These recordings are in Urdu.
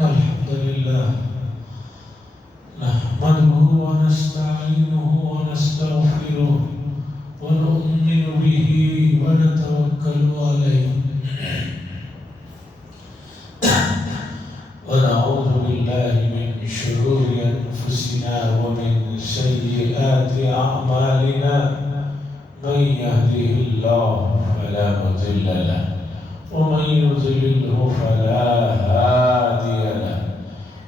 الحمد لله نحمده ونستعينه ونستغفره ونؤمن به ونتوكل عليه ونعوذ بالله من شرور أنفسنا ومن سيئات أعمالنا من يهده الله فلا مضل له ومن يضلله فلا هادي له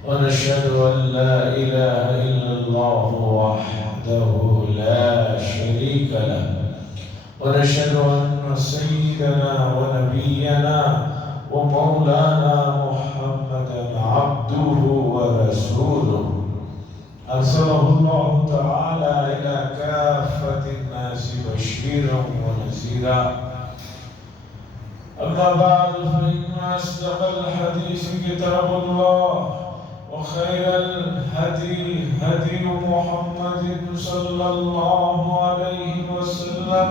ونشهد أن لا إله إلا الله وحده لا شريك له ونشهد أن سيدنا ونبينا ومولانا محمدا عبده ورسوله أرسله الله تعالى إلى كافة الناس بشيرا ونذيرا أما بعد فإن أصدق الحديث كتاب الله وخير الهدي هدي محمد صلى الله عليه وسلم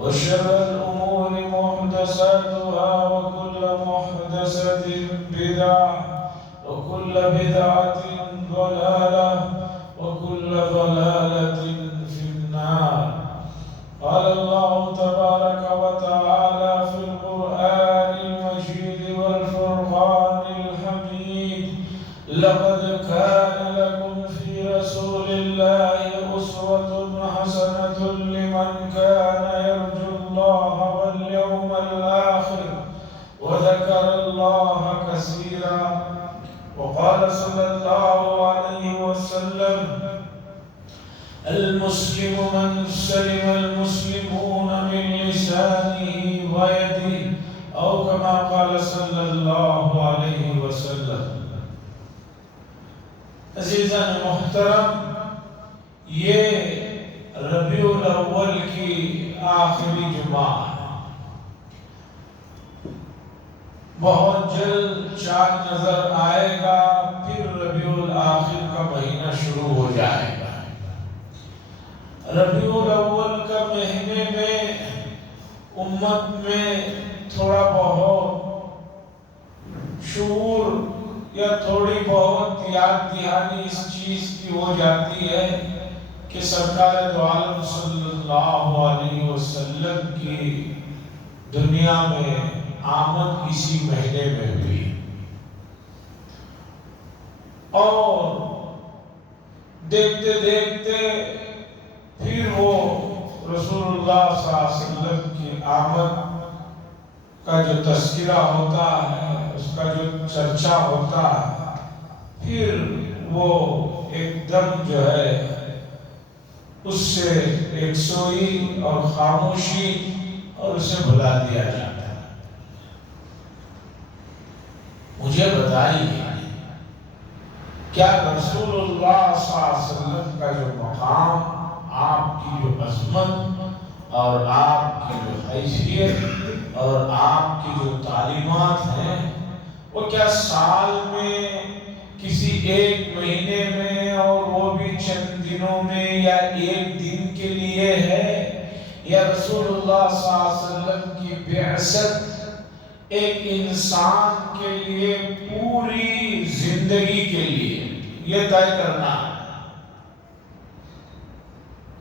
وشر الأمور محدثاتها وكل محدثة بدعة وكل بدعة ضلالة وكل ضلالة في النار. قال الله تبارك وتعالى في القرآن المجيد والفرقان الحميد: لقد كان لكم في رسول الله أسوة حسنة لمن كان يرجو الله واليوم الآخر وذكر الله كثيرا. وقال صلى الله عليه وسلم: المسلم من سلم المسلمون من لسانه ويده، أو كما قال صلى الله عليه وسلم. عزیزان محترم، یہ ربیع الاول کی آخری جمعہ ہے. بہت جلد چاند نظر آئے گا، پھر ربیع الاخر کا مہینہ شروع ہو جائے گا. ربیع الاول کا مہینے میں امت میں تھوڑا بہت شعور یا تھوڑی بہت یاد دہانی اس چیز کی ہو جاتی ہے کہ سرکار دو عالم صلی اللہ علیہ وسلم کی دنیا میں آمد اسی مہینے میں ہوئی، اور دیکھتے دیکھتے پھر وہ رسول اللہ صلی اللہ علیہ وسلم کی آمد کا جو تذکرہ ہوتا ہے، اس کا جو چرچا ہوتا ہے، پھر وہ ایک دم جو ہے اس سے ایک سوئی اور خاموشی اور اسے بھلا دیا جاتا ہے. مجھے بتائیے، کیا رسول اللہ صلی اللہ علیہ وسلم کا جو مقام، آپ کی جو عظمت اور آپ کی جو حیثیت اور آپ کی جو تعلیمات ہیں، وہ کیا سال میں کسی ایک مہینے میں اور وہ بھی چند دنوں میں یا ایک دن کے لیے ہے، یا رسول اللہ صلی اللہ علیہ وسلم کی بعثت ایک انسان کے لیے پوری زندگی کے لیے؟ یہ طے کرنا ہے.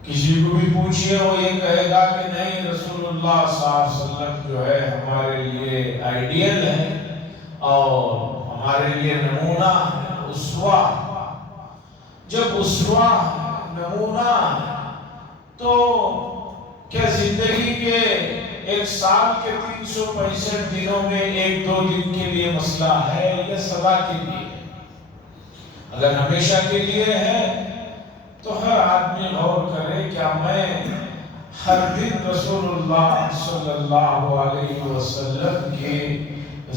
کسی کو بھی پوچھئے وہ یہ کہے گا کہ نہیں، رسول اللہ صلی اللہ علیہ وسلم جو ہے ہمارے لیے آئیڈیل ہے اور ہمارے لیے نمونہ ہے، اسوہ. جب اسوہ نمونہ ہے تو کیا زندگی کے ایک سال کے 365 دنوں میں ایک دو دن کے لیے مسئلہ ہے یا سدا کے لیے؟ اگر ہمیشہ کے لیے ہے تو ہر آدمی غور کرے، کیا میں ہر دن رسول اللہ صلی اللہ علیہ وسلم کی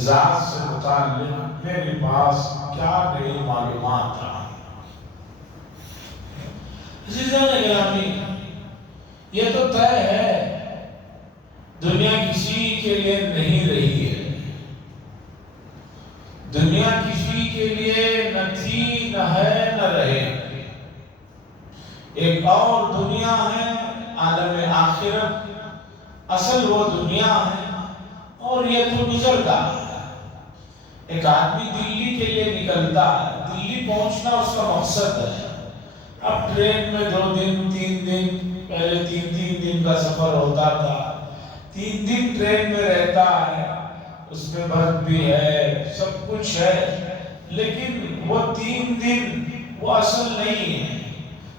ذات سے متعلق میرے پاس کیا نئی معلومات رہا؟ عزیزان گرامی، یہ تو طے ہے، دنیا کسی کے لیے نہیں رہی ہے. دنیا کسی کے لیے نہ تھی، نہ ہے، نہ رہے. ایک اور دنیا ہے، عالم آخرت. اصل وہ دنیا ہے اور یہ تو گزر گا. ایک آدمی دلی کے لیے نکلتا ہے، دلی پہنچنا اس کا مقصد ہے، اب ٹرین میں 2 دن 3 دن، پہلے 3 دن کا سفر ہوتا تھا، 3 دن ٹرین میں رہتا ہے، اس میں برف بھی ہے، سب کچھ ہے، لیکن وہ 3 دن وہ اصل نہیں ہے،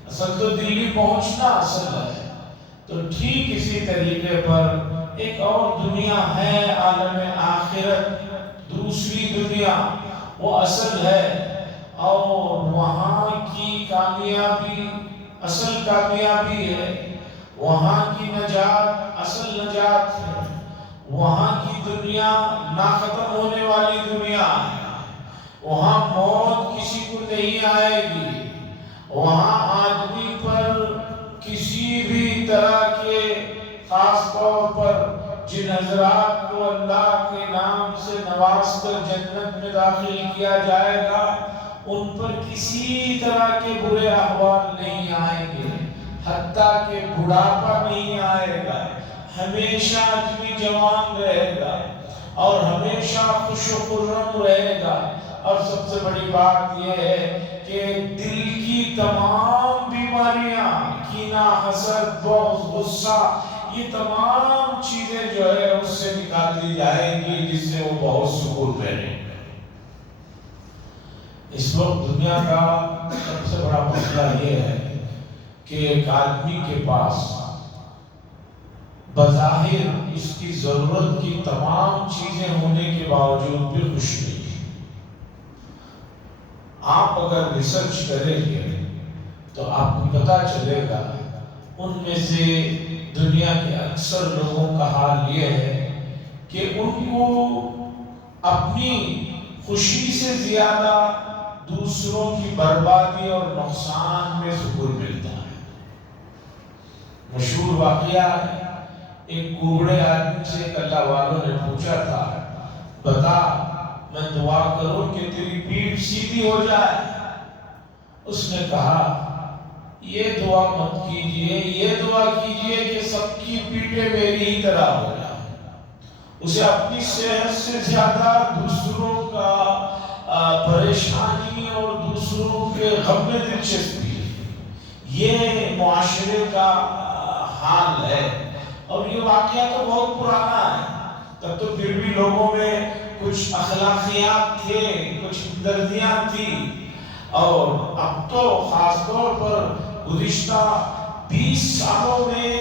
اصل تو دلی پہنچنا اصل ہے۔ تو ٹھیک اسی طریقے پر ایک اور دنیا ہے، عالم آخرت، دوسری دنیا، وہ اصل ہے، اور وہاں کی کامیابی اصل کامیابی ہے، وہاں کی نجات اصل نجات ہے، وہاں کی دنیا نہ ختم ہونے والی دنیا ہے، وہاں موت کسی کو نہیں آئے گی، وہاں آدمی پر کسی بھی طرح کے، خاص طور پر جن حضرات کو اللہ کے نام سے نواز کر جنت میں داخل کیا جائے گا، ان پر کسی طرح کے برے احوال نہیں آئیں گے، حتیٰ کہ بڑھاپا نہیں آئے گا، ہمیشہ آدمی جوان رہے گا اور ہمیشہ خوش و خرم رہے گا، اور سب سے بڑی بات یہ ہے کہ دل کی تمام بیماریاں، کینہ، حسد، بغض، غصہ، یہ تمام چیزیں جو ہے اس سے نکال دی جائیں گی، جس سے وہ بہت سکون رہے۔ اس وقت دنیا کا سب سے بڑا مسئلہ یہ ہے کہ ایک آدمی کے پاس بظاہر اس کی ضرورت کی تمام چیزیں ہونے کے باوجود بھی خوش نہیں۔ آپ اگر ریسرچ کریں گے تو آپ کو پتا چلے گا ان میں سے دنیا کے اکثر لوگوں کا حال یہ ہے کہ ان کو اپنی خوشی سے زیادہ دوسروں کی بربادی اور نقصان میں سکون ملتا ہے۔ مشہور واقعہ ہے، ایک کوڑے آدمی سے ایک اللہ والوں نے پوچھا تھا، بتا میں دعا کروں کہ تیری پیٹھ سیدھی ہو جائے؟ اس نے کہا یہ دعا مت کیجئے، یہ دعا کیجئے کہ سب کی پیٹھیں میری ہی طرح ہو جائے۔ اسے اپنی صحت سے زیادہ دوسروں کا پریشانی اور دوسروں کے غم میں دلچسپی، یہ معاشرے کا حال ہے۔ اور یہ واقعہ تو بہت پرانا ہے، تب تو پھر بھی لوگوں میں کچھ اخلاقیات تھے، کچھ ہمدردیاں تھی، اور اب تو خاص طور پر گزشتہ 20 سالوں میں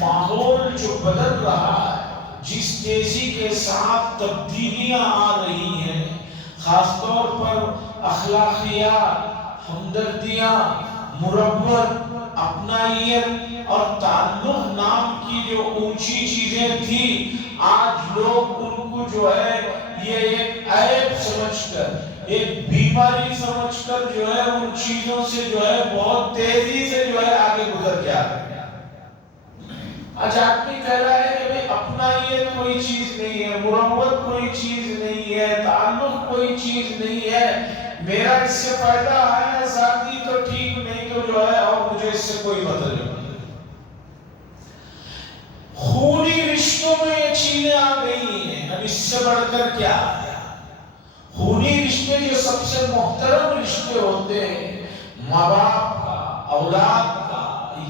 ماحول جو بدل رہا ہے، جس تیزی کے ساتھ تبدیلیاں آ رہی ہیں، خاص طور پر اخلاقیات، ہمدردیاں، مروت، اپنائیت اور تعلق نام کی جو اونچی چیزیں تھیں، آج لوگ ان کو جو ہے یہ ایک عیب سمجھ کر، ایک بیماری سمجھ کر جو ہے ان چیزوں سے جو ہے بہت تیزی سے جو ہے آگے گزر جا رہے ہیں۔ آج آدمی کہہ رہا ہے کہ اپنائیت کوئی چیز نہیں ہے، مروت کوئی چیز نہیں ہے، تعلق کوئی چیز نہیں ہے، میرا اس سے فائدہ ہے ذاتی تو ٹھیک، نہیں تو جو ہے اور مجھے اس سے کوئی مطلب نہیں۔ خونی رشتوں میں یہ چیزیں آ گئی ہیں، اب اس سے بڑھ کر کیا ہے؟ خونی رشتے جو سب سے محترم رشتے ہوتے ہیں، ماں باپ کا، اولاد کا،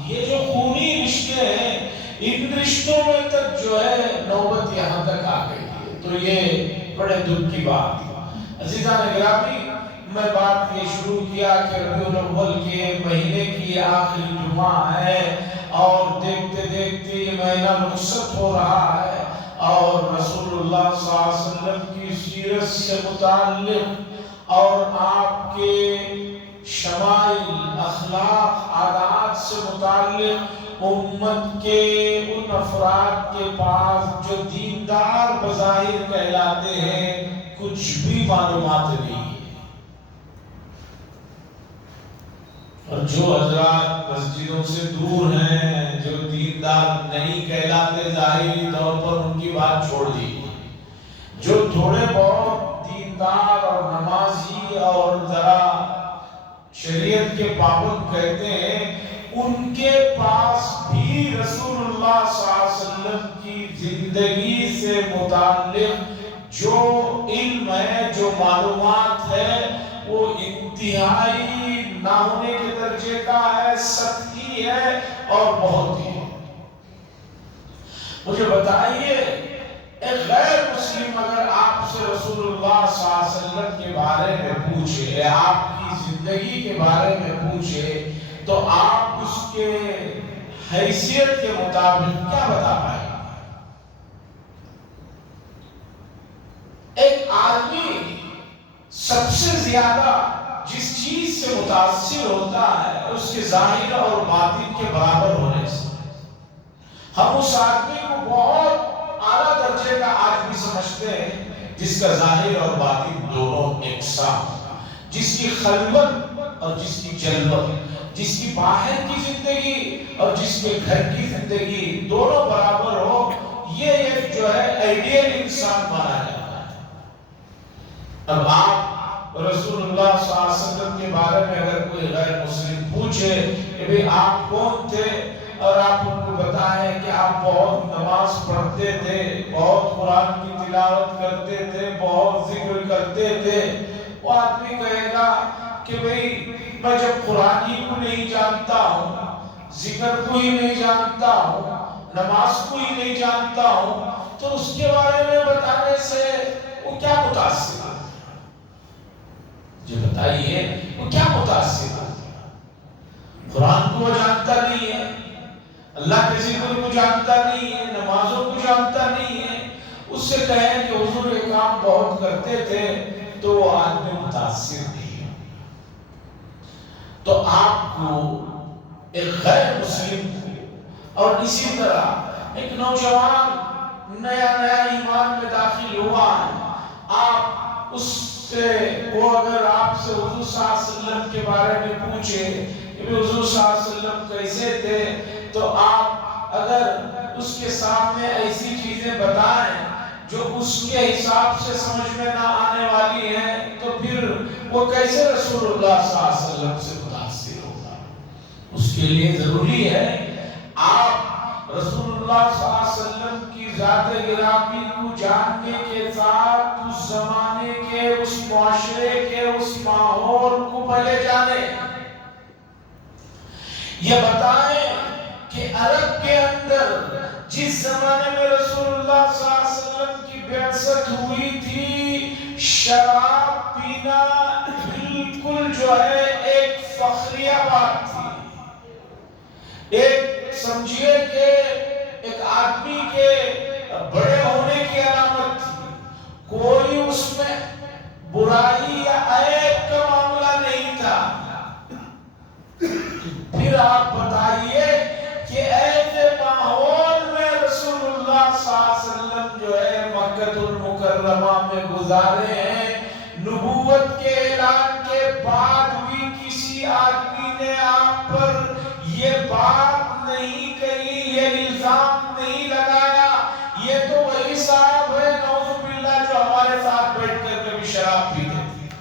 یہ جو خونی رشتے ہیں، ان رشتوں میں تک جو ہے نوبت یہاں تک آ گئی ہے، تو یہ بڑے دکھ کی بات ہے۔ عزیزان گرامی، میں بات یہ شروع کیا کہ ربیع الاول کے مہینے کی آخری جمعہ ہے، اور دیکھتے دیکھتے یہ مہینہ رخصت ہو رہا ہے، اور رسول اللہ صلی اللہ علیہ وسلم کی سیرت سے متعلق اور آپ کے شمائل، اخلاق، عادات سے متعلق امت کے ان افراد کے پاس جو دیندار بظاہر کہلاتے ہیں کچھ بھی معلومات نہیں ہے، اور جو حضرات مسجدوں سے دور ہیں، جو دیندار نہیں کہلاتے ظاہری طور پر، ان کی بات چھوڑ دی، جو تھوڑے بہت دیندار اور نمازی اور ذرا شریعت کے پابند کہتے ہیں، ان کے پاس بھی رسول اللہ صلی اللہ علیہ وسلم کی زندگی سے متعلق جو علم ہے، جو معلومات ہے، وہ انتہائی نہ ہونے کے درجے کا ہے، سطحی ہے اور بہت ہی ہے۔ مجھے بتائیے، ایک غیر مسلم اگر آپ سے رسول اللہ صلی اللہ علیہ وسلم کے بارے میں پوچھے، آپ کی زندگی کے بارے میں پوچھے، تو آپ اس کے حیثیت کے مطابق کیا بتا پائیں؟ ایک آدمی سب سے زیادہ جس چیز سے متاثر ہوتا ہے اس کے ظاہر اور باطن کے برابر ہونے سے۔ ہم اس آدمی کو بہت اعلیٰ درجے کا آدمی سمجھتے ہیں جس کا ظاہر اور باطن دونوں یکساں، جس کی خلوت اور جس کی جلوت، جس کی باہر کی زندگی اور جس کے گھر کی زندگی دونوں برابر ہو، یہ ایک جو ہے آئیڈیل انسان مانا جاتا ہے۔ اب آپ رسول اللہ صلی اللہ علیہ وسلم کے بارے میں اگر کوئی غیر مسلم پوچھے کہ بھئی آپ کون تھے، اور آپ ان کو بتائیں کہ آپ بہت نماز پڑھتے تھے، بہت قرآن کی تلاوت کرتے تھے، بہت ذکر کرتے تھے، وہ آدمی کہے گا کہ بھئی میں جب قرآن ہی کو نہیں جانتا ہوں، ذکر کو ہی نہیں جانتا ہوں، نماز کو ہی نہیں جانتا ہوں، تو اس کے بارے میں بتانے سے وہ کیا متاثر ہے؟ جو بتائیے وہ کیا متاثر ہے؟ قرآن کو وہ جانتا نہیں ہے، اللہ کے ذکر کو جانتا نہیں ہے، نمازوں کو جانتا نہیں ہے، اس سے کہیں کہ حضور یہ کام بہت کرتے تھے، تو وہ آدمی متاثر نہیں ہے۔ تو آپ کو ایک غیر مسلم کو، اور اسی طرح ایک نوجوان نیا ایمان میں داخل ہوا ہے، آپ اس سے، وہ اگر آپ سے حضور صلی اللہ علیہ وسلم کے بارے میں پوچھے کہ حضور صلی اللہ علیہ وسلم کیسے تھے، تو آپ اگر اس کے سامنے ایسی چیزیں بتائیں جو اس کے حساب سے سمجھ میں نہ آنے والی ہیں، تو پھر وہ کیسے رسول اللہ صلی اللہ علیہ وسلم سے متاثر ہوگا؟ اس کے لیے ضروری ہے آپ رسول اللہ صلی اللہ علیہ وسلم کی ذات گرامی کو جاننے کے ساتھ اس زمانے کے، اس معاشرے کے، اس ماحول کو پہلے جانیں، یہ بتائیں کہ عرب کے اندر جس زمانے میں رسول اللہ صلی اللہ علیہ وسلم کی بعثت ہوئی تھی، شراب پینا بالکل جو ہے ایک فخریہ بات تھی، ایک سمجھیے کہ ایک آدمی کے بڑے ہونے کی علامت تھی، کوئی اس میں برائی یا عیب کا معاملہ نہیں تھا۔ پھر آپ بتائیے کہ ایسے ماحول میں رسول اللہ صلی اللہ علیہ وسلم جو ہے مکہ المکرمہ میں گزارے ہیں، نبوت کے اعلان کے بعد بھی کسی آدمی نے آپ پر یہ بات نہیں کہی، یہ الزام نہیں لگایا، یہ تو وہی صاحب ہے نعوذ باللہ جو ہمارے ساتھ بیٹھ کر کبھی شراب پیتے تھے۔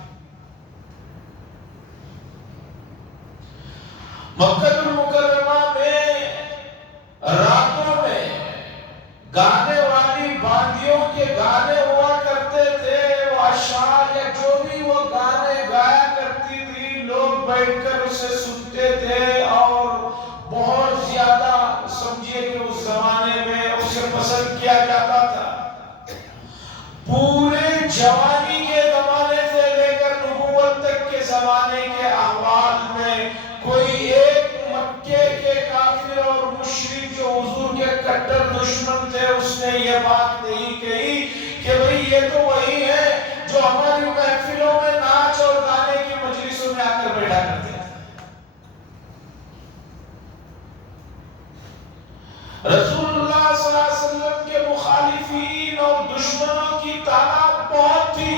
مکہ المکرمہ میں راتوں میں گانے والی باندیوں کے گانے ہوا کرتے تھے، وہ اشعار یا جو بھی وہ گانے گایا کرتی تھی، لوگ بیٹھ کر اسے سنتے تھے، اور بہت زیادہ سمجھیے کہ اس زمانے میں اسے پسند کیا جاتا تھا۔ پورے جوانی کے زمانے سے لے کر نبوت تک کے زمانے کے احوال میں کوئی ایک مکے کے کافر اور مشرک جو حضور کے کٹر دشمن تھے، اس نے یہ بات نہیں کہی کہ بھئی یہ تو وہی ہے جو ہماری محفلوں میں ناچ اور گانے کی مجلسوں میں آ کر بیٹھا کرتے تھے۔ رسول اللہ صلی اللہ علیہ وسلم کے مخالفین اور دشمنوں کی تعداد بہت تھی،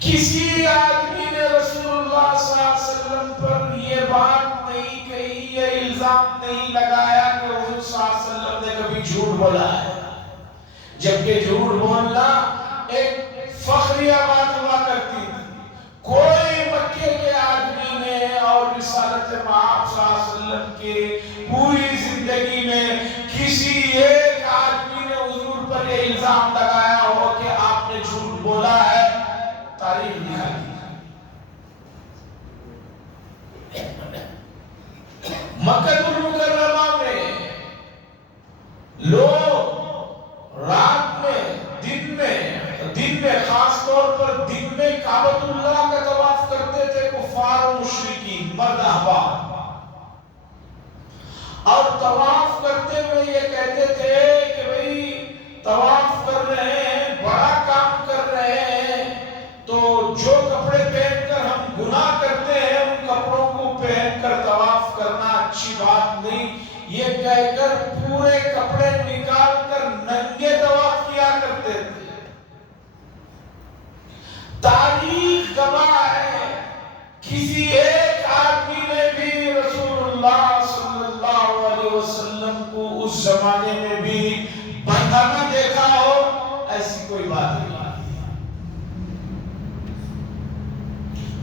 کسی آدمی نے رسول اللہ صلی اللہ علیہ وسلم پر یہ بات نہیں کہی، یہ الزام نہیں لگایا کہ حضور صلی اللہ علیہ وسلم نے کبھی جھوٹ بولا ہے، جبکہ جھوٹ بولنا ایک فخریہ بات ہوا کرتی تھی۔ کوئی مکے کے آدمی نے اور رسالت مآب صلی اللہ علیہ وسلم کے پوری زندگی میں کسی ایک آدمی نے حضور پر یہ الزام لگایا ہو کہ دن میں خاص طور پر دن میں کعبۃ اللہ کا طواف کرتے تھے کفار و مشرکین مرد احباب، اور طواف کرتے ہوئے یہ کہتے تھے کہ بھئی طواف کر رہے ہیں، بڑا کام کر رہے ہیں، تو جو کپڑے پہن کر ہم گناہ کرتے ہیں ان کپڑوں کو پہن کر طواف کرنا اچھی بات نہیں، یہ کہہ کر پورے کپڑے نکال کر ننگے طواف کیا کرتے تھے۔ تاریخ گواہ ہے کسی ایک آدمی نے بھی رسول اللہ صلی اللہ علیہ وسلم کو اس زمانے میں بھی بندھا نہ دیکھا ہو، ایسی کوئی بات نہیں۔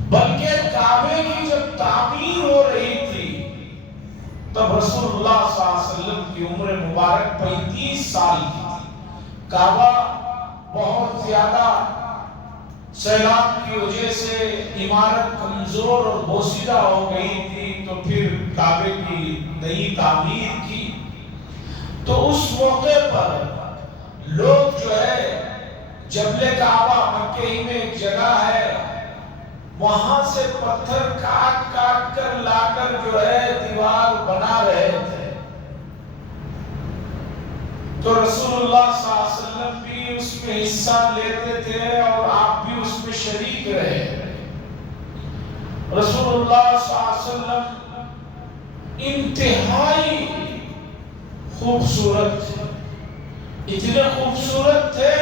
بلکہ کعبے کی جب تعمیر ہو رہی تھی تب رسول اللہ صلی اللہ علیہ وسلم کی عمر مبارک 35 سال کی تھی۔ کعبہ بہت زیادہ سیلاب کی وجہ سے عمارت کمزور اور بوسیدہ ہو گئی تھی، تو پھر کعبے کی نئی تعمیر کی۔ تو اس موقع پر لوگ جو ہے جبل کعبہ مکہ ہی میں ایک جگہ ہے، وہاں سے پتھر کاٹ کاٹ کر لا کر جو ہے دیوار بنا رہے تھے۔ تو رسول اللہ صلی اللہ علیہ وسلم بھی اس میں حصہ لیتے تھے اور آپ بھی اس میں شریک رہے۔ رسول اللہ صلی اللہ علیہ وسلم انتہائی خوبصورت تھے، اتنے خوبصورت تھے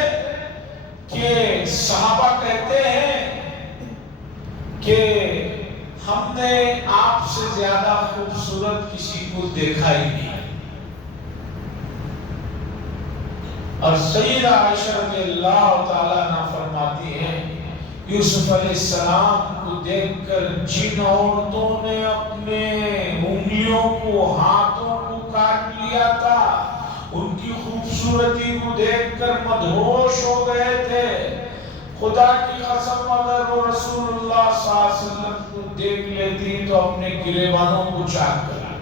کہ صحابہ کہتے ہیں کہ ہم نے آپ سے زیادہ خوبصورت کسی کو دیکھا ہی نہیں۔ اور سیدہ عائشہ رضی اللہ تعالیٰ عنہا فرماتی ہیں یوسف علیہ السلام کو دیکھ کر جن عورتوں نے اپنے انگلیوں کو ہاتھوں کو کاٹ لیا تھا، ان کی خوبصورتی کو دیکھ کر مدہوش ہو گئے تھے۔ خدا کی قسم اگر وہ رسول اللہ صلی اللہ علیہ وسلم کو دیکھ لیتی تو اپنے گریبانوں کو چاک کر،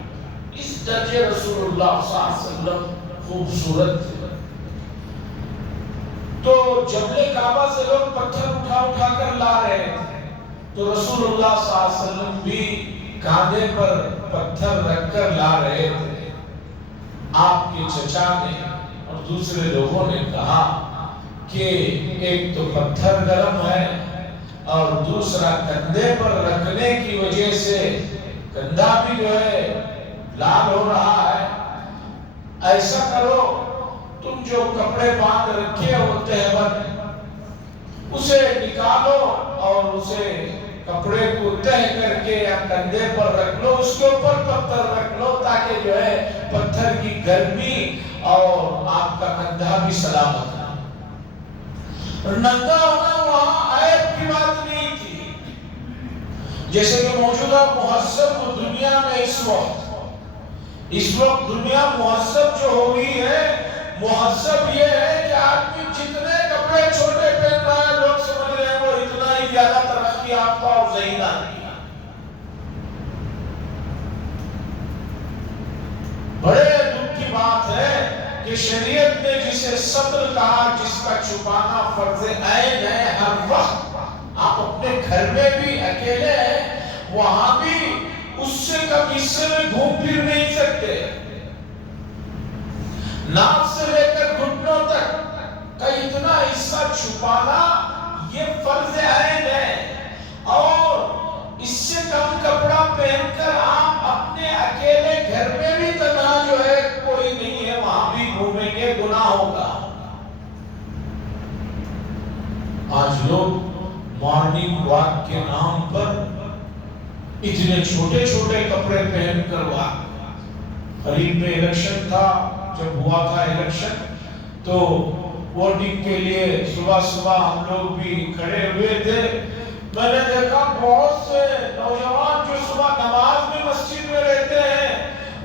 اس درجے رسول اللہ صلی اللہ علیہ وسلم خوبصورت تھے۔ تو جبل کعبہ سے لوگ پتھر اٹھا اٹھا کر لا رہے تھے، تو رسول اللہ صلی اللہ علیہ وسلم بھی کاندھے پر پتھر رکھ کر لا رہے تھے۔ آپ کے چچا نے اور دوسرے لوگوں نے کہا کہ ایک تو پتھر گرم ہے اور دوسرا کندھے پر رکھنے کی وجہ سے کندھا بھی جو ہے لال ہو رہا ہے، ایسا کرو تم جو کپڑے باندھ رکھے ہوتے ہیں اسے نکالو اور اسے کپڑے کو تہ کر کے یا کندھے پر رکھ لو، اس کے اوپر پتھر رکھ لو تاکہ جو ہے پتھر کی گرمی اور آپ کا کندھا بھی سلامت رہے۔ ننگا ہونا وہاں عیب کی بات نہیں تھی، جیسے کہ موجودہ مہذب دنیا میں اس وقت دنیا مہذب جو ہو گئی ہے، مہذب یہ ہے کہ آدمی جتنے کپڑے چھوٹے پہن رہا ہے لوگ سمجھ رہے ہیں وہ اتنا ہی زیادہ ترقی یافتہ اور ذہین آدمی ہے۔ بڑے دکھ کی بات ہے کہ شریعت نے جسے ستر کہا، جس کا چھپانا فرض عین ہے، ہر وقت آپ اپنے گھر میں بھی اکیلے ہیں وہاں بھی اس سے کم حصے میں گھوم پھر نہیں سکتے، ناک سے لے کر گھٹنوں تک کا اتنا حصہ چھپانا یہ فرض عین ہے، اور اس سے کم کپڑا پہن کر آپ اپنے اکیلے گھر میں بھی تنہا جو ہے کوئی نہیں ہے وہاں بھی گھومیں گے، گناہ ہوگا۔ آج لوگ مارننگ واک کے نام پر اتنے چھوٹے چھوٹے کپڑے پہن کر واک، قریب میں الیکشن تھا، جب ہوا تھا الیکشن تو ووٹنگ کے لیے صبح صبح ہم لوگ بھی کھڑے ہوئے تھے، میں نے دیکھا بہت سے نوجوان جو صبح نماز میں مسجد میں رہتے ہیں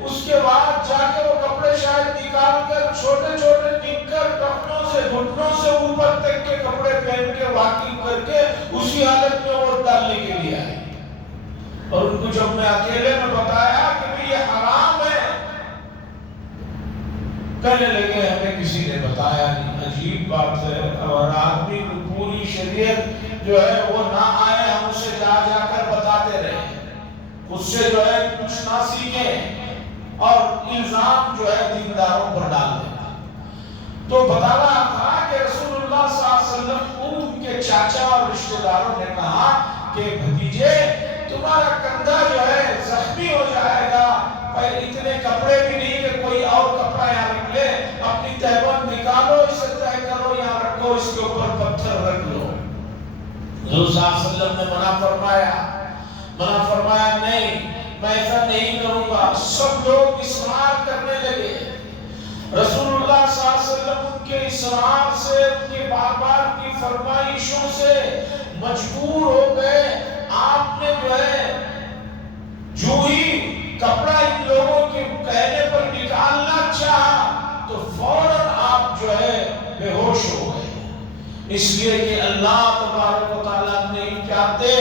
اس کے بعد جا کے وہ کپڑے شاید نکال کر چھوٹے چھوٹے نکر ٹخنوں سے گھٹنوں سے اوپر تک کے کپڑے پہن کے واکنگ کر کے اسی حالت میں ووٹ ڈالنے کے لیے آئے، اور ان کو جب میں اکیلے میں بتایا کہ یہ حرام ہے، کہنے لگے ہمیں کسی نے بتایا نہیں، عجیب بات ہے، اور آدمی کو پوری شریعت جو ہے وہ نہ آئے، ہم اسے جا جا کر بتاتے رہے، اس سے جو ہے کچھ نہ سیکھیں اور الزام جو ہے دینداروں پر ڈال دیں۔ تو بتا رہا تھا کہ رسول اللہ صلی اللہ علیہ وسلم کو ان کے چاچا اور رشتہ داروں نے کہا کہ بھتیجے تمہارا کندھا جو ہے زخمی ہو جائے گا، پر اتنے کپڑے بھی نہیں کہ کوئی اور کپڑا یہاں رکھ لے، اپنی تہبند نکالو، اسے طے کرو، یہاں رکھو، اس کے اوپر پتھر رکھ لو۔ حضور صلی اللہ علیہ وسلم نے منع فرمایا نہیں، میں ایسا نہیں کروں گا۔ سب لوگ اصرار کرنے لگے، رسول اللہ صلی اللہ علیہ وسلم ان کے اصرار سے، ان کے بار بار کی فرمائشوں سے مجبور ہو گئے۔ آپ نے جو ہے جو ہی کپڑا ان لوگوں کے کہنے پر نکالنا چاہا تو فوراً آپ جو ہے بے ہوش ہو گئے، اس لیے کہ اللہ تبارک و تعالیٰ نہیں چاہتے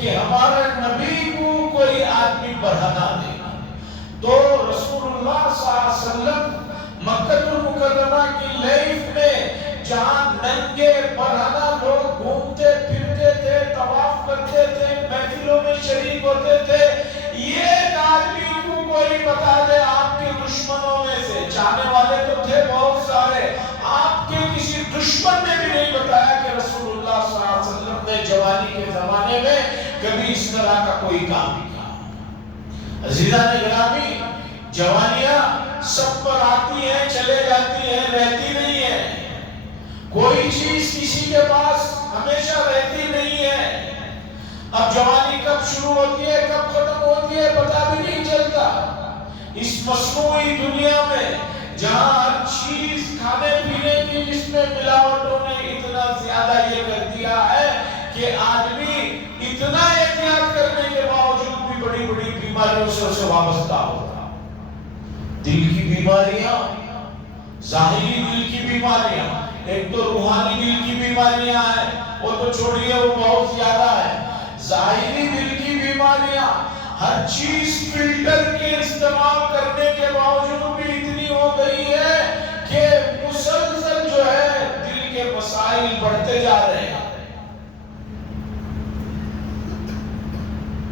کہ ہمارے نبی کو کوئی آدمی بڑھانا دے۔ تو رسول اللہ صلی اللہ علیہ وسلم مکہ المکرمہ کی لیف میں جہاں ننگے برہنہ لوگ گھومتے پھرتے تھے، طواف کرتے تھے، محفلوں میں شریک ہوتے تھے، یہ آدمی کو کوئی بتا دے آپ کے دشمنوں میں سے، جانے والے تو تھے بہت سارے، آپ کے کسی دشمن نے بھی نہیں بتایا کہ رسول اللہ صلی اللہ علیہ وسلم نے جوانی کے زمانے میں کبھی اس طرح کا کوئی کام کیا۔ عزیزان گرامی، جوانیاں سب پر آتی ہیں، چلے جاتی ہیں، رہتی نہیں ہے، کوئی چیز کسی کے پاس ہمیشہ رہتی نہیں ہے۔ اب جوانی کب شروع ہوتی ہے کب ختم ہوتی ہے پتہ بھی نہیں چلتا۔ اس مصنوعی دنیا میں جہاں ہر چیز کھانے پینے کی جس میں ملاوٹوں نے اتنا زیادہ یہ کر دیا ہے کہ آدمی اتنا احتیاط کرنے کے باوجود بھی بڑی بڑی بیماریوں سے اسے وابستہ ہوتا۔ دل کی بیماریاں، ظاہری دل کی بیماریاں، ایک تو روحانی دل کی بیماریاں ہیں، وہ تو چھوڑیے وہ بہت زیادہ ہے۔ ظاہری دل کی بیماریاں ہر چیز فلٹر کے استعمال کرنے کے باوجود بھی اتنی ہو گئی ہے کہ مسلسل جو ہے دل کے مسائل بڑھتے جا رہے ہیں۔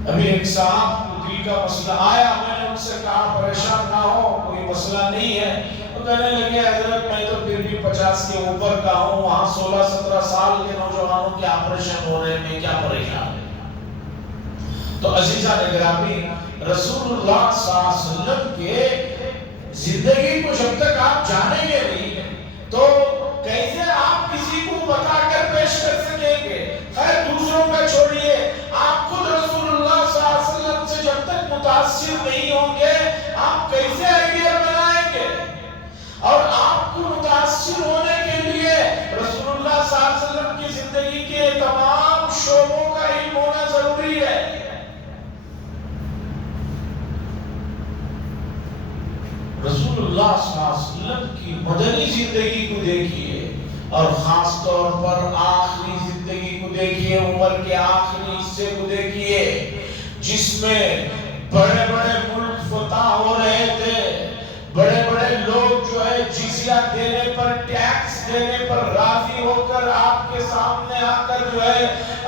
ابھی ایک صاحب دل کا مسئلہ آیا، میں نے ان سے کہا پریشان نہ ہو، کوئی مسئلہ نہیں ہے۔ وہ کہنے لگے حضرت میں تو پھر بھی 50 کے اوپر کا ہوں، وہاں 16-17 سال کے نوجوانوں کے آپریشن ہو رہے ہیں، میں کیا پریشان ہوں۔ تو عزیزان گرامی، رسول اللہ صلی اللہ علیہ وسلم کے زندگی کو جب تک آپ جانیں گے نہیں تو کیسے آپ کسی کو بتا کر پیش کر سکیں گے؟ خیر دوسروں کا چھوڑیے، آپ خود رسول اللہ صلی اللہ علیہ وسلم سے جب تک متاثر نہیں ہوں گے آپ کیسے آئیڈیا بنائیں گے؟ اور آپ کو متاثر ہونے کے لیے رسول اللہ صلی اللہ علیہ وسلم کی زندگی کے تمام شعبوں کا علم ہونا ضروری ہے۔ رسول اللہ صلی اللہ علیہ وسلم کی مدنی زندگی کو دیکھیے، اور خاص طور پر آخری زندگی کو دیکھیے، عمر کے آخری حصے کو دیکھیے، جس میں بڑے بڑے ملک فتح ہو رہے تھے، بڑے بڑے لوگ جو ہے جزیہ دینے پر، ٹیکس دینے پر راضی ہو کر آپ کے سامنے آ کر جو ہے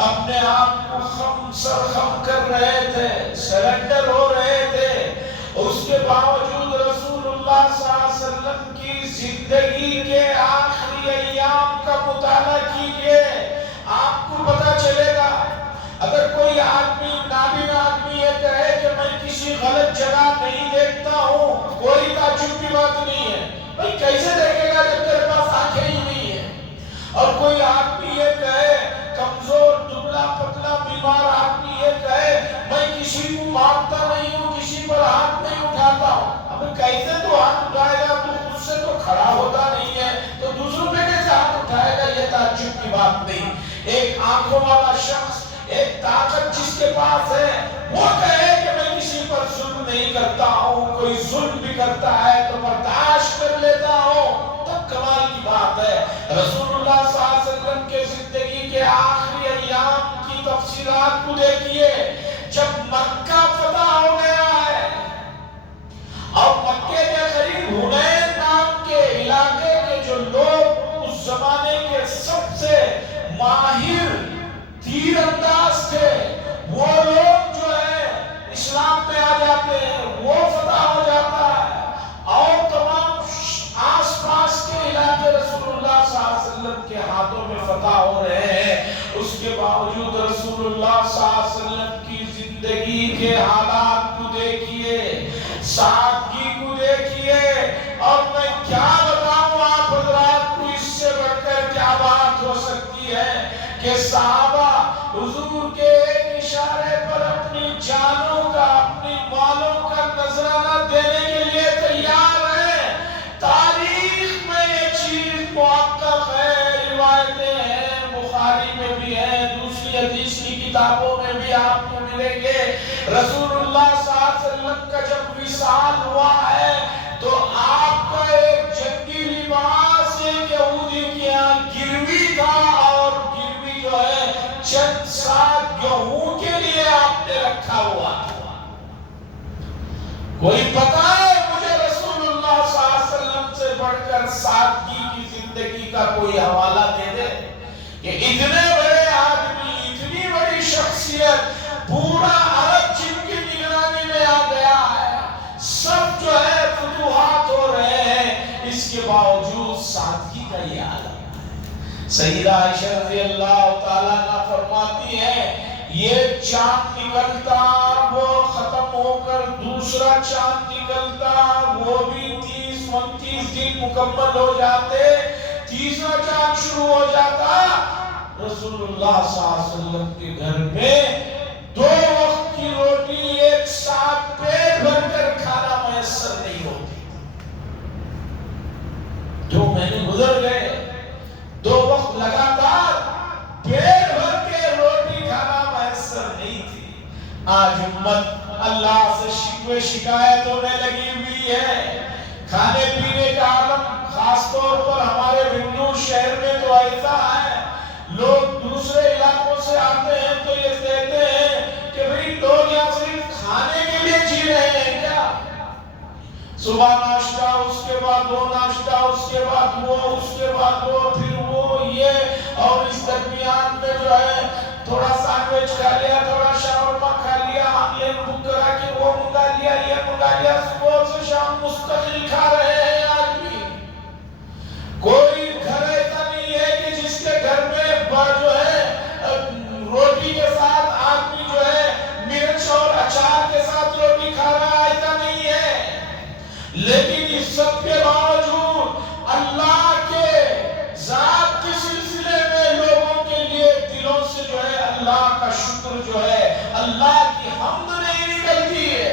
اپنے آپ کو خم سرخم کر رہے تھے، سرنڈر ہو رہے تھے۔ اس کے باوجود رسول اللہ صلی اللہ علیہ وسلم کی زندگی کے آخری ایام کا مطالعہ کیجئے، آپ کو پتہ چلے گا۔ اگر کوئی آدمی، نابینا آدمی یہ کہے کہ میں کسی غلط جگہ نہیں دیکھتا ہوں، کوئی تعجب کی بات نہیں ہے، بھئی کیسے دیکھے گا جب تیرے پاس آنکھیں ہی نہیں ہیں؟ اور کوئی آدمی یہ کہے، کمزور دبلا پتلا بیمار آدمی یہ کہے میں کسی کو مارتا نہیں ہوں، کسی پر ہاتھ نہیں اٹھاتا ہوں، اب کیسے تو ہاتھ اٹھائے گا؟ تو خود سے تو کھڑا ہوتا نہیں ہے تو دوسروں پہ کیسے ہاتھ اٹھائے گا؟ یہ تعجب کی بات نہیں۔ ایک آنکھوں والا شخص، ایک طاقت جس کے پاس ہے، وہ کہے کہ میں کسی پر ظلم نہیں کرتا ہوں، کوئی ظلم بھی کرتا ہے تو برداشت کر لیتا ہوں، تب کمال کی بات ہے۔ رسول اللہ صلی اللہ علیہ وسلم کے زندگی کے آخری ایام کی تفصیلات کو دیکھیے، جب مکہ فتح ہو گیا ہے اور مکے کے قریب حنین نام کے علاقے کے جو لوگ اس کے سب سے ماہر تیر انداز تھے، وہ لوگ جو ہے اسلام میں آ جاتے ہیں، وہ فتح ہو جاتا ہے، اور تمام آس پاس کے علاقے رسول اللہ صلی اللہ علیہ وسلم کے ہاتھوں میں فتح ہو رہے ہیں۔ اس کے باوجود رسول اللہ صلی اللہ علیہ وسلم کی زندگی کے حالات کو دیکھیے، سادگی کو دیکھیے، اور میں کیا بتاؤں آپ حضرات کو، اس سے بڑھ کر کیا بات ہو سکتی ہے کہ صحابہ حضور کے ایک اشارے پر اپنی جانوں کا، اپنی مالوں کا نذرانہ دینے کے لیے تیار ہیں۔ تاریخ میں یہ چیز محقق ہے، روایتیں ہیں، بخاری میں بھی ہیں، دوسری حدیث کی کتابوں میں بھی آپ کو ملیں گے۔ رسول اللہ صلی اللہ علیہ وسلم کا جب وصال ہوا ہے تو آپ کا ایک جنگی لباس ایک یہودی کے یہاں گروی تھا، اور گروی جو ہے چند سات گیہوں کے لیے آپ نے رکھا ہوا تھا۔ کوئی بتائے مجھے رسول اللہ صلی اللہ علیہ وسلم سے بڑھ کر سادگی کی زندگی کا کوئی حوالہ دے دے کہ اتنے بڑے آدمی، اتنی بڑی شخصیت، پورا عرب جن کی نگرانی میں آ گیا ہے، سب جو ہے فتوحات ہو رہے ہیں، اس کے باوجود سادگی کا یہ عالم ہے۔ سیدہ عائشہ رضی اللہ تعالیٰ عنہا فرماتی ہے یہ چاند نکلتا، وہ ختم ہو کر دوسرا چاند نکلتا، وہ بھی 30-29 دن مکمل ہو جاتے، تیسرا چاند شروع ہو جاتا، رسول اللہ صلی اللہ علیہ وسلم کے گھر میں 2 وقت کی روٹی ایک ساتھ پیٹ بھر کر کھانا میسر نہیں ہوتی۔ 2 مہینے گزر گئے، 2 وقت لگاتار پیٹ بھر کے روٹی کھانا میسر نہیں تھی۔ آج امت اللہ سے شکوے شکایت ہونے لگی ہوئی ہے، کھانے پینے کا عالم، خاص طور پر ہمارے بنگلور شہر میں تو ایسا ہے، لوگ دوسرے علاقوں سے آتے ہیں تو یہ کہتے ہیں کہ بھئی لوگ یہاں صرف کھانے کے لیے جی رہے ہیں کیا؟ صبح ناشتہ، اس کے بعد وہ ناشتہ، اس کے بعد وہ، اس کے بعد وہ، پھر وہ یہ، اور اس درمیان میں جو ہے تھوڑا سینڈوچ کھا لیا، تھوڑا شاورما کھا لیا، آن لائن بک کرا کے وہ منگا لیا، یہ منگا لیا، صبح سے شام مستقل کھا رہے ہیں آدمی۔ کوئی گھر ایسا نہیں ہے کہ جس کے گھر میں جو ہے روٹی کے ساتھ آدمی جو ہے مرچ اور اچار کے ساتھ روٹی کھا رہا، ایسا نہیں ہے۔ لیکن اس سب کے باوجود اللہ کے ذات کے سلسلے میں لوگوں کے لیے دلوں سے جو ہے اللہ کا شکر جو ہے، اللہ کی حمد نہیں نکلتی ہے،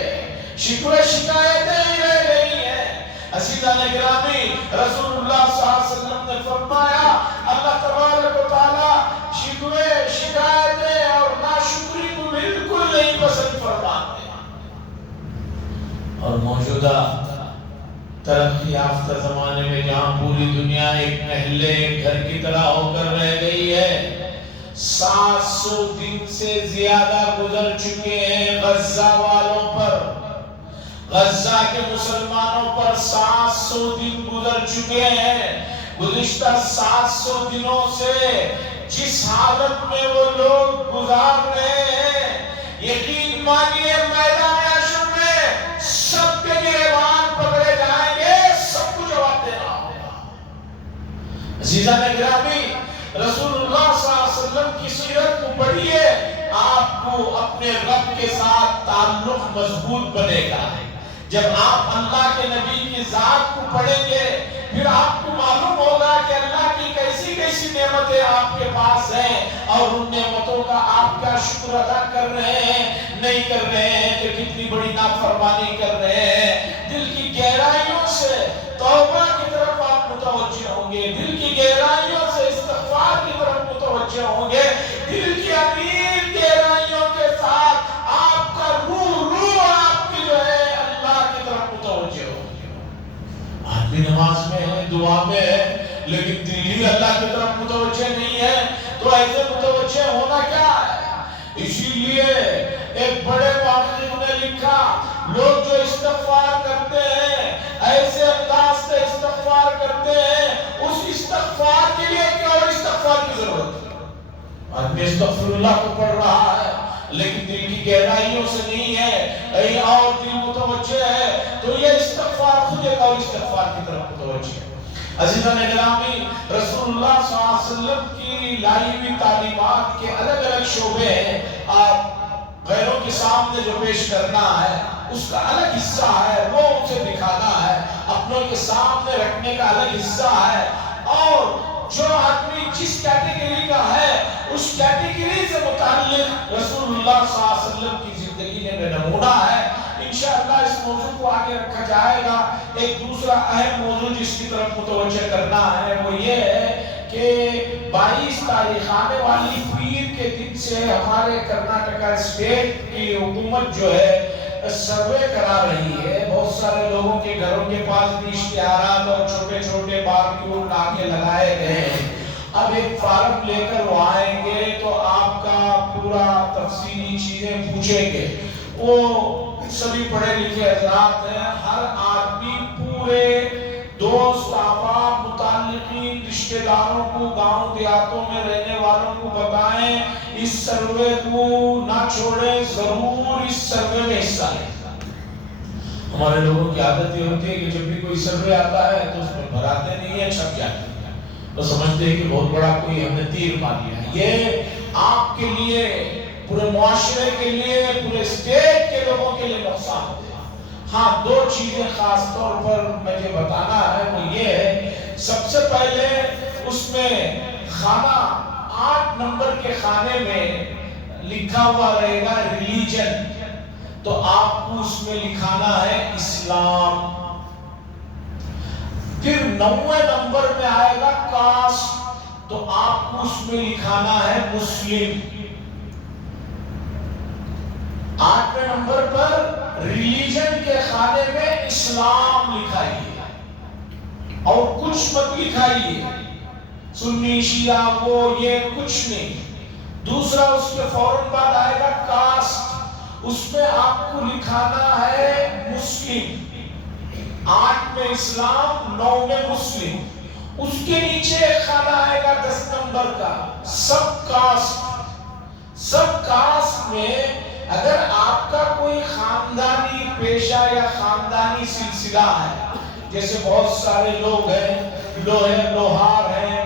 شکر شکایتیں ہی رہ گئی ہیں۔ عزیزان گرامی، رسول اللہ صلی اللہ علیہ وسلم نے فرمایا اللہ تبارک و تعالیٰ شکوے شکایتیں اور ناشکری کو بالکل نہیں پسند فرماتے۔ اور موجودہ ترقی یافتہ زمانے میں جہاں پوری دنیا ایک محلے، ایک گھر کی طرح ہو کر رہ گئی ہے، 700 دن سے زیادہ گزر چکے ہیں غزہ والوں پر، غزہ کے مسلمانوں پر 700 دن گزر چکے ہیں۔ گزشتہ 700 دنوں سے جس حالت میں وہ لوگ گزار رہے ہیں، یقین مانیے میدان حشر میں سب کے گریبان پکڑے جائیں گے، سب کو جواب دینا ہوگا۔ عزیزان گرامی، رسول اللہ صلی اللہ علیہ وسلم کی سیرت کو پڑھیے، آپ کو اپنے رب کے ساتھ تعلق مضبوط بنے گا۔ جب آپ اللہ کے نبی کی ذات کو پڑھیں گے، پھر آپ کو معلوم ہوگا کہ اللہ کی کیسی کیسی نعمتیں آپ کے پاس ہیں، اور ان نعمتوں کا آپ کا شکر ادا کر رہے ہیں، نہیں کر رہے ہیں، کہ کتنی بڑی نافرمانی کر رہے ہیں۔ دل کی گہرائیوں سے توبہ کی طرف آپ متوجہ ہوں گے، دل کی گہرائیوں سے استغفار کی طرف متوجہ ہوں گے، دل کی امیر گہرائیوں کے ساتھ آپ کا روح آپ کی جو ہے اللہ کی طرف متوجہ ہوگی۔ آدمی نماز میں ہے، دعا میں ہے، لیکن دل ہی اللہ کی طرف متوجہ نہیں ہے، تو ایسے متوجہ ہونا کیا ہے؟ اسی لیے ایک بڑے محقق نے لکھا، لوگ جو استغفار کرتے ہیں ایسے انداز سے استغفار کرتے ہیں، اس استغفار کے لیے کیا استغفار کی ضرورت ہے. آدمی استغفر اللہ کو پڑھ رہا ہے لیکن دل کی گہرائیوں سے نہیں ہے، کہیں اور دل متوجہ ہے، تو یہ استغفار خود ایک اور استغفار کی طرف متوجہ ہے. عزیزان گرامی، رسول اللہ صلی اللہ علیہ وسلم کی لائی ہوئی تعلیمات کے الگ الگ شعبے ہیں. آپ غیروں کے سامنے جو پیش کرنا ہے اس کا الگ حصہ ہے، وہ اسے دکھانا ہے. اپنوں کے سامنے رکھنے کا الگ حصہ ہے. اور جو آدمی جس کیٹیگری کا ہے اس کیٹیگری سے متعلق رسول اللہ صلی اللہ علیہ وسلم کی زندگی میں نمونہ ہے. انشاءاللہ اس موضوع کو آگے رکھا جائے گا. ایک دوسرا اہم موضوع جس کی طرف متوجہ کرنا ہے وہ یہ ہے کہ 22 تاریخ آنے والی پیر کے دن سے ہمارے کرناٹکا اسٹیٹ کی حکومت جو ہے سروے کرا رہی ہے. بہت سارے لوگوں کے گھروں کے پاس بھی اشتہارات اور چھوٹے چھوٹے بارکوڈ ٹاکے لگائے گئے ہیں. اب ایک فارم لے کر وہ آئیں گے تو آپ کا پورا تفصیلی چیزیں پوچھیں گے. وہ سبھی پڑھے لکھے حضرات ہیں. ہر آدمی پورے دوست احباب متعلقین رشتہ داروں کو گاؤں دیہاتوں میں رہنے والوں کو بتائیں اس سروے کو نہ چھوڑیں، ضرور اس سروے میں حصہ لیں. ہمارے لوگوں کی عادت یہ ہوتی ہے کہ جب بھی کوئی سروے آتا ہے تو اس میں بھراتے نہیں ہیں، چھپ جاتے ہیں، تو سمجھتے ہیں کہ بہت بڑا کوئی ہم نے تیر مار لیا ہے. یہ آپ کے لیے، پورے معاشرے کے لیے، پورے اسٹیٹ کے لوگوں کے لیے نقصان ہے. ہاں، دو چیزیں خاص طور پر مجھے بتانا ہے وہ یہ ہے، سب سے پہلے اس میں خانہ 8 نمبر کے خانے میں لکھا ہوا رہے گا ریلیجن، تو آپ کو اس میں لکھانا ہے اسلام. پھر 9ویں نمبر میں آئے گا کاسٹ، تو آپ کو اس میں لکھانا ہے مسلم. 8ویں نمبر پر ریلیجن کے خانے میں اسلام لکھائیے اور کچھ مت لکھائیے سنی شیعہ وہ یہ کچھ نہیں. دوسرا اس کے فوراً بعد آئے گا کاسٹ، اس میں آپ کو لکھانا ہے مسلم. 8 میں اسلام، 9 میں مسلم. اس کے نیچے ایک خانہ آئے گا 10 نمبر کا سب کاسٹ. سب کاسٹ میں اگر آپ کا کوئی خاندانی پیشہ یا خاندانی سلسلہ ہے، جیسے بہت سارے لوگ ہیں، لوہار ہیں،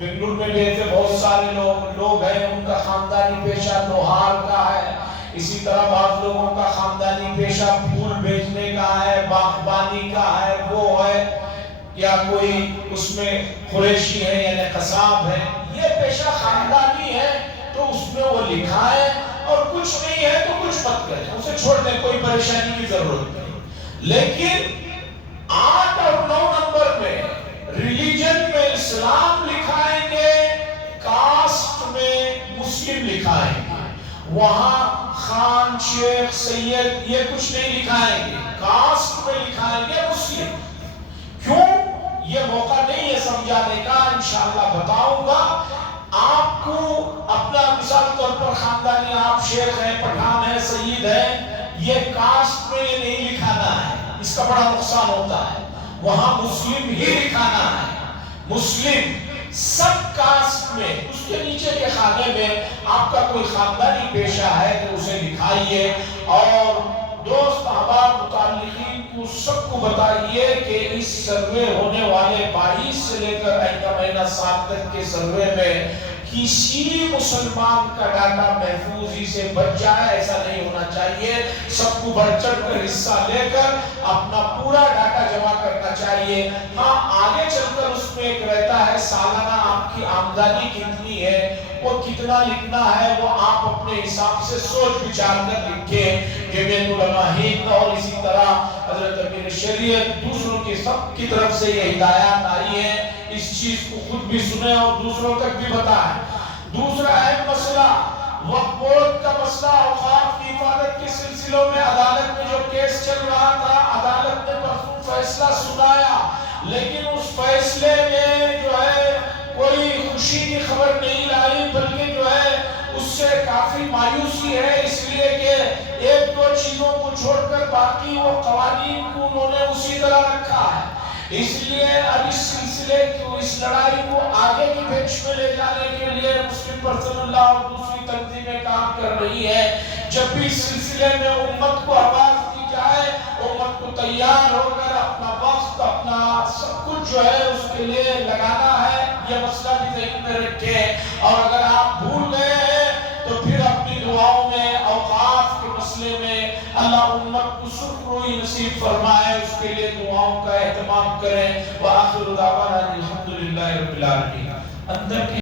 بنگلور میں بھی ایسے بہت سارے لوگ ہیں ان کا خاندانی پیشہ لوہار کا ہے. اسی طرح بعض لوگوں کا خاندانی پیشہ پھول بیچنے کا ہے، باغبانی کا ہے، وہ ہے، یا کوئی اس میں قریشی ہے یعنی قصاب ہے. یہ پیشہ خاندانی ہے تو اس میں وہ لکھا ہے. اور کچھ نہیں ہے تو کچھ مت کریں، اسے چھوڑ دیں، کوئی پریشانی کی ضرورت نہیں. لیکن 8 اور 9 نمبر میں ریلیجن میں اسلام لکھائیں گے، کاسٹ میں مسلم لکھائیں گے. وہاں خان، شیخ، سید یہ کچھ نہیں لکھائیں گے، کاسٹ میں لکھائیں گے مسلم. کیوں؟ یہ موقع نہیں ہے سمجھانے کا، انشاءاللہ بتاؤں گا. آپ کو اپنا مثال طور پر خاندانی آپ شیخ ہیں، پٹھان ہیں، سید ہیں، یہ کاسٹ میں یہ نہیں لکھانا ہے، اس کا بڑا نقصان ہوتا ہے. وہاں مسلم ہی لکھانا ہے، مسلم سب کاسٹ میں. اس کے نیچے کے خانے میں آپ کا کوئی خاندانی پیشہ ہے تو اسے لکھائیے. اور دوست احباب متعلقین کو سب کو بتائیے کہ اس سروے ہونے والے 22 سے لے کر آئندہ مہینہ 7 تک کے سروے میں کسی مسلمان کا ڈاٹا محفوظ ہی سے بچ جائے، ایسا نہیں ہونا چاہیے. سب کو بڑھ چڑھ کر حصہ لے کر اپنا پورا ڈاٹا جمع کرنا چاہیے. ہاں، آگے چل کر اس میں ایک رہتا ہے سالانہ آپ کی آمدنی کتنی ہے، وہ کتنا لکھنا ہے، وہ آپ اپنے حساب سے سوچ بچار کر لکھیں. جمعیت علماء ہند اور اسی طرح حضرت امیر شریعت دوسروں کی سب کی طرف سے یہ ہدایات آئی ہیں. اس چیز کو خود بھی سنیں اور دوسروں تک بھی بتائیں. دوسرا اہم مسئلہ وقف بورڈ کا مسئلہ، اوقاف کی حفاظت کے سلسلوں میں عدالت میں جو کیس چل رہا تھا، عدالت نے پرسوں فیصلہ سنایا، لیکن اس فیصلے میں جو ہے کوئی خوشی کی خبر نہیں لائی، بلکہ جو ہے اس سے کافی مایوسی ہے. اس لیے کہ 1-2 چیزوں کو چھوڑ کر باقی وہ قوانین کو انہوں نے اسی طرح رکھا ہے. اس لیے اب اس سلسلے کو، اس لڑائی کو آگے کی پیش میں لے جانے کے لیے مسلم پرسنل اللہ اور دوسری تنظیمیں کام کر رہی ہے۔ جب بھی اس سلسلے میں امت کو آواز دی جائے، امت کو تیار ہو کر اپنا وقت، اپنا سب کچھ جو ہے اس کے لیے لگانا ہے۔ یہ مسئلہ بھی ذہن میں رکھیں، اور اگر آپ بھول گئے ہیں تو پھر اپنی دعاؤں میں، اوقاف کے مسئلے میں اللہ امت کو سرخ روئی نصیب فرمائے، اس کے لیے دعاؤں کا اہتمام کریں۔ وآخر دعوانا الحمدللہ رب العالمین۔ اندر کی